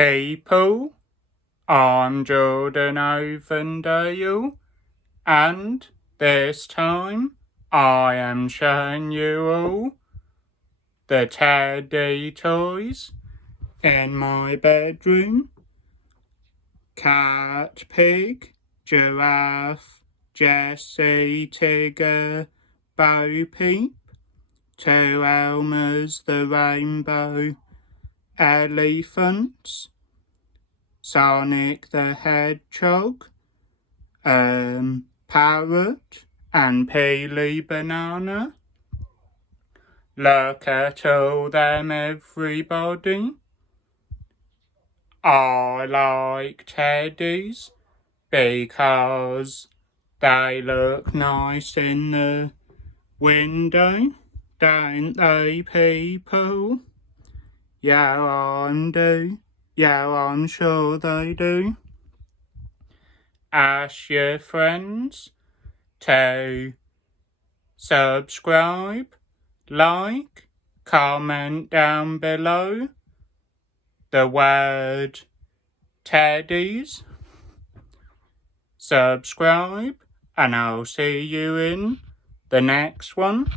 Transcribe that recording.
people, I'm Jordan Ovendale, and this time I am showing you all the teddy toys in my bedroom. Cat, pig, giraffe, Jessie, Tigger, Bo-Peep, 2 Elmers the rainbow, elephants, Sonic the Hedgehog, Parrot and Peely Banana. Look at all them, everybody. I like teddies because they look nice in the window, don't they, people? Yeah, I'm sure they do. Ask your friends to subscribe, like, comment down below the word teddies. Subscribe, and I'll see you in the next one.